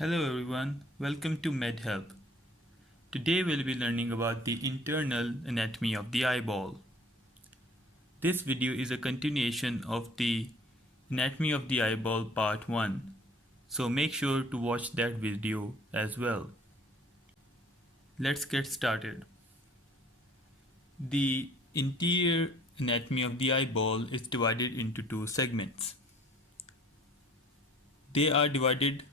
Hello everyone, welcome to MedHelp. Today we'll be learning about the internal anatomy of the eyeball. This video is a continuation of the anatomy of the eyeball part 1, so make sure to watch that video as well. Let's get started. The interior anatomy of the eyeball is divided into two segments. They are divided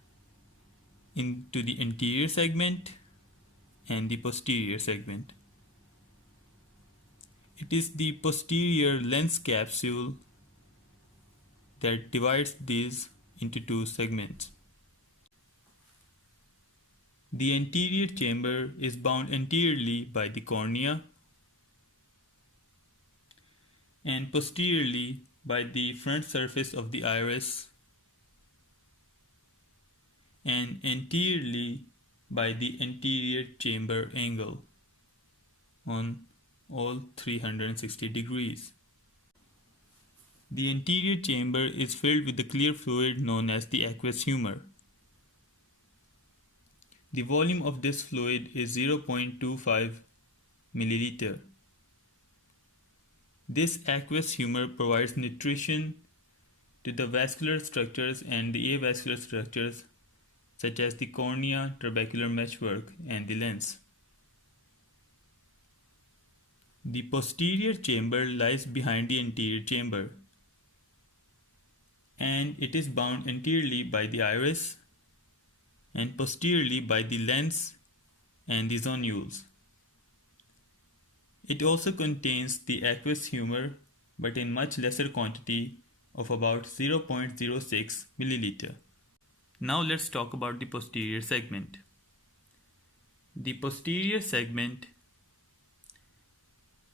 into the anterior segment and the posterior segment. It is the posterior lens capsule that divides these into two segments. The anterior chamber is bound anteriorly by the cornea and posteriorly by the front surface of the iris and anteriorly by the anterior chamber angle on all 360 degrees. The anterior chamber is filled with the clear fluid known as the aqueous humor. The volume of this fluid is 0.25 milliliter. This aqueous humor provides nutrition to the vascular structures and the avascular structures such as the cornea, trabecular meshwork, and the lens. The posterior chamber lies behind the anterior chamber, and it is bound anteriorly by the iris and posteriorly by the lens and the zonules. It also contains the aqueous humor, but in much lesser quantity of about 0.06 milliliter. Now let's talk about the posterior segment. The posterior segment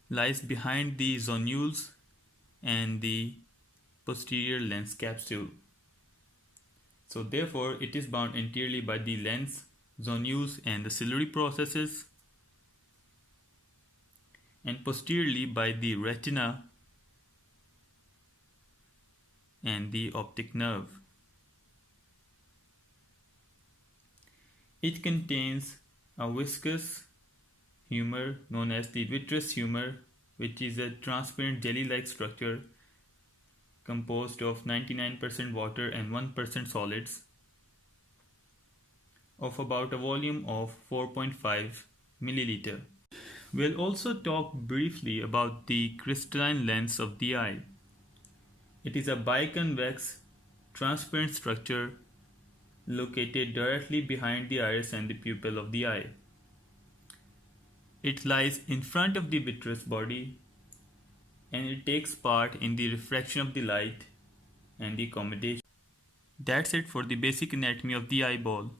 lies behind the zonules and the posterior lens capsule. So therefore it is bound anteriorly by the lens, zonules and the ciliary processes, and posteriorly by the retina and the optic nerve. It contains a viscous humor known as the vitreous humor, which is a transparent jelly-like structure composed of 99% water and 1% solids of about a volume of 4.5 milliliter. We'll also talk briefly about the crystalline lens of the eye. It is a biconvex transparent structure located directly behind the iris and the pupil of the eye. It lies in front of the vitreous body and it takes part in the refraction of the light and the accommodation. That's it for the basic anatomy of the eyeball.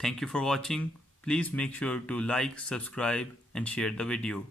Thank you for watching. Please make sure to like, subscribe and share the video.